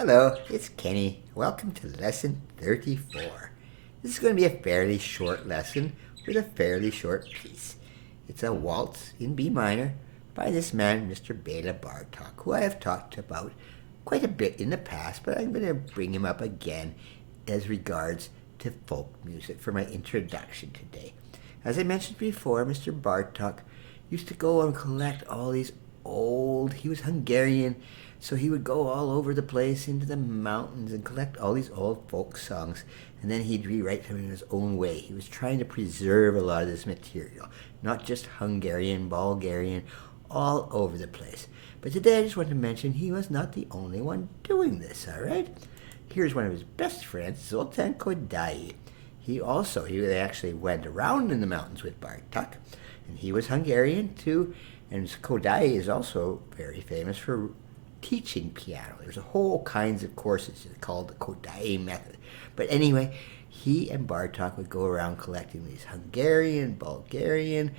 Hello, it's Kenny. Welcome to lesson 34. This is going to be a fairly short lesson with a fairly short piece. It's a waltz in B minor by this man, Mr. Bela Bartok, who I have talked about quite a bit in the past, but I'm going to bring him up again as regards to folk music for my introduction today. As I mentioned before, Mr. Bartok used to go and collect all these he was Hungarian, so he would go all over the place into the mountains and collect all these old folk songs, and then he'd rewrite them in his own way. He was trying to preserve a lot of this material, not just Hungarian, Bulgarian, all over the place. But today I just want to mention he was not the only one doing this, all right? Here's one of his best friends, Zoltán Kodály. He actually went around in the mountains with Bartok, and he was Hungarian too, and Kodály is also very famous for teaching piano. There's a whole kinds of courses called the Kodály method. But anyway, he and Bartok would go around collecting these Hungarian, Bulgarian,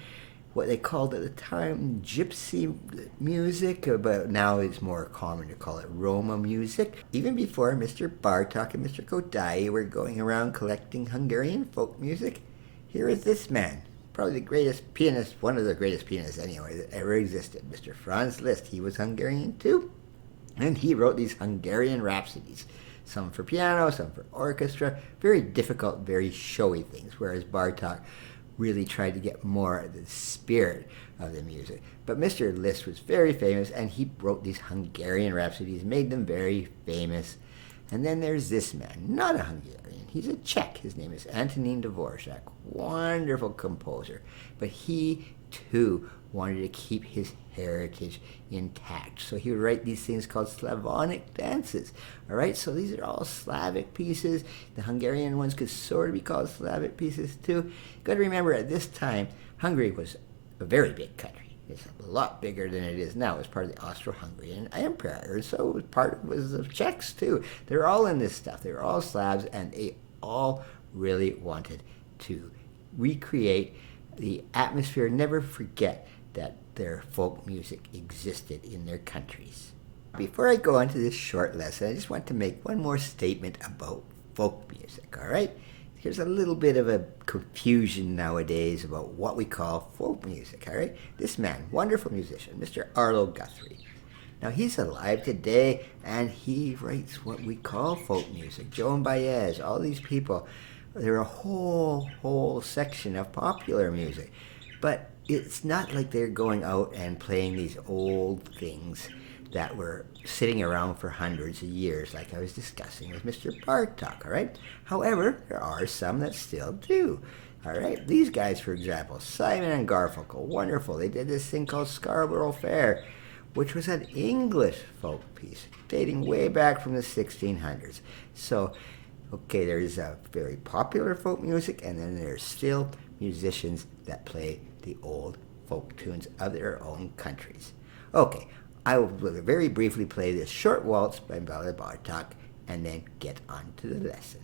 what they called at the time gypsy music, but now it's more common to call it Roma music. Even before Mr. Bartok and Mr. Kodály were going around collecting Hungarian folk music, here is this man, probably the greatest pianist, one of the greatest pianists anyway that ever existed, Mr. Franz Liszt. He was Hungarian too, and he wrote these Hungarian rhapsodies, some for piano, some for orchestra, very difficult, very showy things, whereas Bartok really tried to get more of the spirit of the music. But Mr. Liszt was very famous, and he wrote these Hungarian rhapsodies, made them very famous. And then there's this man, not a Hungarian. He's a Czech. His name is Antonín Dvorak. Wonderful composer. But he, too, wanted to keep his heritage intact. So he would write these things called Slavonic dances. All right, so these are all Slavic pieces. The Hungarian ones could sort of be called Slavic pieces, too. You've got to remember, at this time, Hungary was a very big country. It's a lot bigger than it is now. It was part of the Austro-Hungarian Empire, so it was the Czechs too. They're all in this stuff. They're all Slavs, and they all really wanted to recreate the atmosphere. Never forget that their folk music existed in their countries. Before I go on to this short lesson, I just want to make one more statement about folk music, all right? There's a little bit of a confusion nowadays about what we call folk music, all right? This man, wonderful musician, Mr. Arlo Guthrie. Now, he's alive today, and he writes what we call folk music. Joan Baez, all these people, they're a whole section of popular music. But it's not like they're going out and playing these old things that were sitting around for hundreds of years, like I was discussing with Mr. Bartok, all right? However, there are some that still do, all right? These guys, for example, Simon and Garfunkel, wonderful. They did this thing called Scarborough Fair, which was an English folk piece dating way back from the 1600s. So, okay, there's a very popular folk music, and then there's still musicians that play the old folk tunes of their own countries. Okay, I will very briefly play this short waltz by Bela Bartok and then get on to the lesson.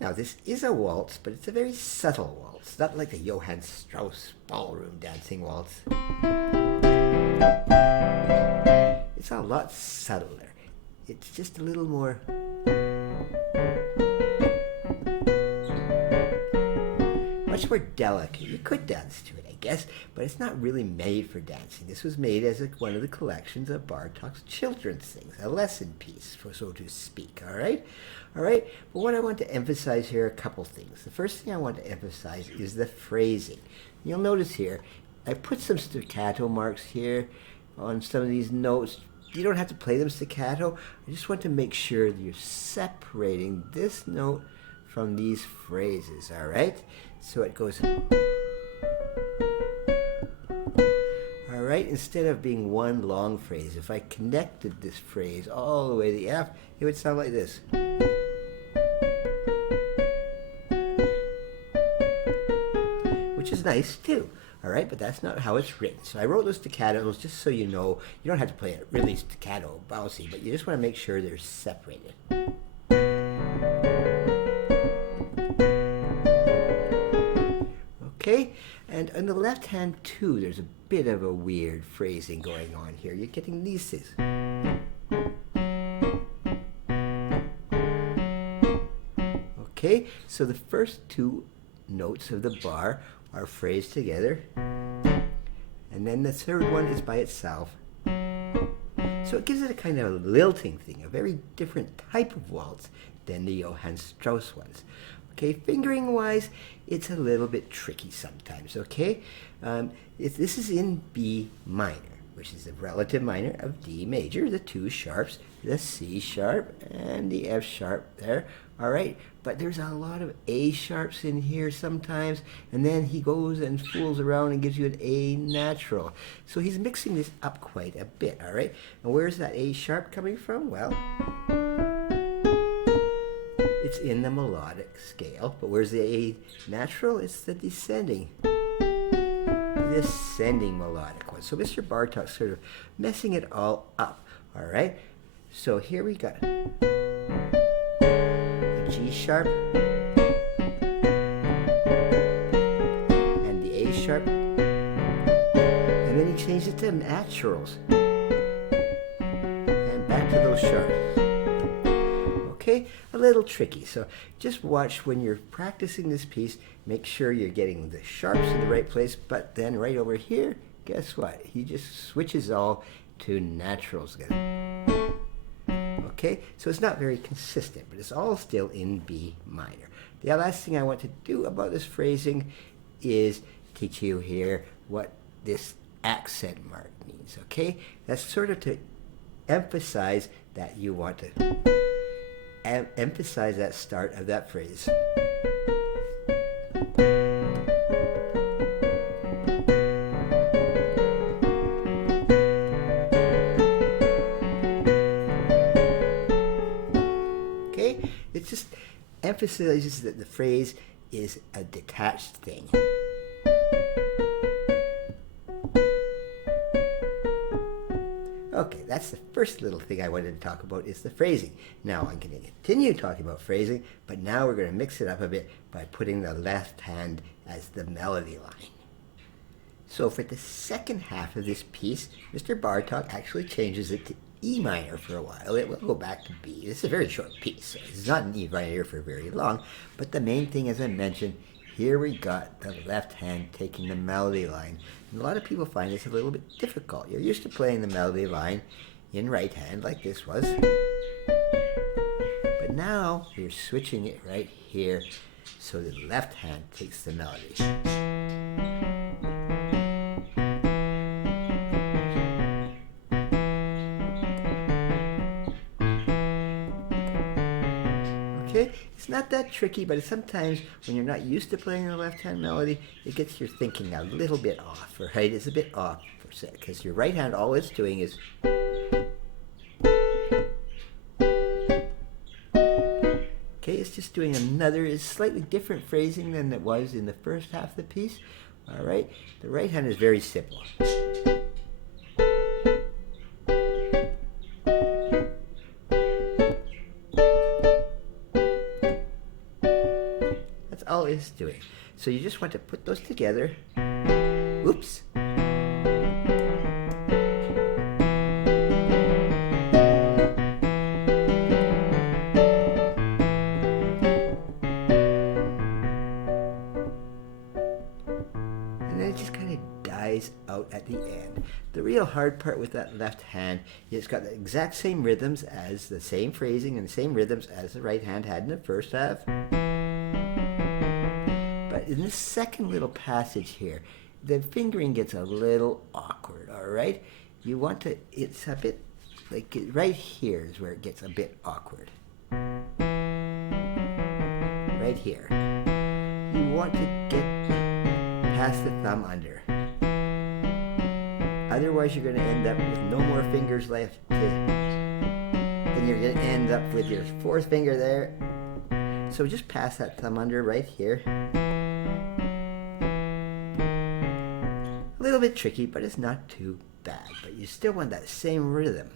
Now, this is a waltz, but it's a very subtle waltz, not like the Johann Strauss ballroom dancing waltz. It's a lot subtler. It's just a little more much more delicate. You could dance to it, I guess, but it's not really made for dancing. This was made as one of the collections of Bartok's children's things, a lesson piece, so to speak, all right? All right, but what I want to emphasize here are a couple things. The first thing I want to emphasize is the phrasing. You'll notice here, I put some staccato marks here on some of these notes. You don't have to play them staccato. I just want to make sure that you're separating this note from these phrases, all right? So it goes, all right? Instead of being one long phrase, if I connected this phrase all the way to the F, it would sound like this. which is nice too. All right, but that's not how it's written. So I wrote those staccatos just so you know. You don't have to play it really staccato, bouncy, but you just want to make sure they're separated. Okay, and on the left hand too, there's a bit of a weird phrasing going on here. You're getting these things. Okay, so the first two notes of the bar are phrased together, and then the third one is by itself. So it gives it a kind of lilting thing, a very different type of waltz than the Johann Strauss ones. Okay, fingering wise, it's a little bit tricky sometimes, okay? This is in B minor, which is a relative minor of D major, the two sharps, the C sharp and the F sharp there, all right? But there's a lot of A sharps in here sometimes, and then he goes and fools around and gives you an A natural. So he's mixing this up quite a bit, all right? And where's that A sharp coming from? Well, it's in the melodic scale, but where's the A natural? It's the descending melodic one. So Mr. Bartok's sort of messing it all up, all right? So here we got the G sharp and the A sharp, and then he changed it to naturals and back to those sharps. Okay, a little tricky. So just watch when you're practicing this piece, make sure you're getting the sharps in the right place, but then right over here, guess what? He just switches all to naturals again. Okay, so it's not very consistent, but it's all still in B minor. The last thing I want to do about this phrasing is teach you here what this accent mark means, okay? That's sort of to emphasize that you want to emphasize that start of that phrase. Okay? It just emphasizes that the phrase is a detached thing. Okay, that's the first little thing I wanted to talk about is the phrasing. Now I'm going to continue talking about phrasing, but now we're going to mix it up a bit by putting the left hand as the melody line. So for the second half of this piece, Mr. Bartok actually changes it to E minor for a while. It will go back to B. This is a very short piece, so it's not an E minor for very long, but the main thing, as I mentioned, here we got the left hand taking the melody line. And a lot of people find this a little bit difficult. You're used to playing the melody line in right hand like this was. But now we're switching it right here so the left hand takes the melody. Okay, it's not that tricky, but sometimes when you're not used to playing the left-hand melody, it gets your thinking a little bit off, right? It's a bit off, because your right hand, all it's doing is... Okay, it's just doing another, slightly different phrasing than it was in the first half of the piece, all right? The right hand is very simple. All it's doing. So you just want to put those together. Oops. And then it just kind of dies out at the end. The real hard part with that left hand, it's got the exact same rhythms as the same phrasing and the same rhythms as the right hand had in the first half. In this second little passage here, the fingering gets a little awkward, all right? You want to, it's a bit, like right here is where it gets a bit awkward. Right here. You want to get past the thumb under. Otherwise, you're going to end up with no more fingers left. Then you're going to end up with your fourth finger there. So just pass that thumb under right here. A little bit tricky, but it's not too bad. But you still want that same rhythm.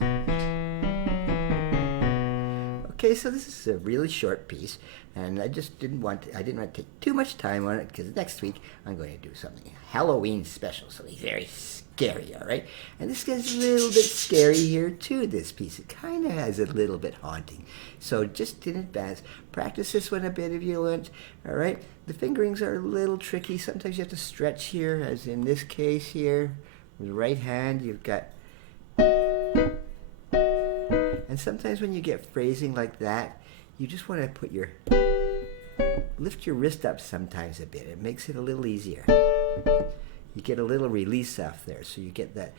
Okay, so this is a really short piece, and I didn't want to take too much time on it because next week I'm going to do something Halloween special, something very scary, all right? And this gets a little bit scary here too, this piece. It kind of has a little bit haunting. So just in advance, practice this one a bit if you want, all right? The fingerings are a little tricky. Sometimes you have to stretch here, as in this case here. With the right hand, you've got... And sometimes when you get phrasing like that, you just want to lift your wrist up sometimes a bit. It makes it a little easier. You get a little release off there, so you get that.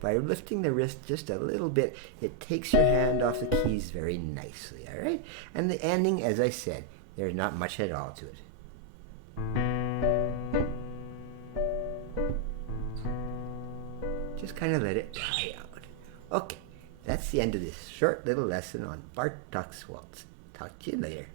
By lifting the wrist just a little bit, it takes your hand off the keys very nicely, all right? And the ending, as I said, there's not much at all to it. Just kind of let it die out. Okay, that's the end of this short little lesson on Bartok Waltz. Talk to you later.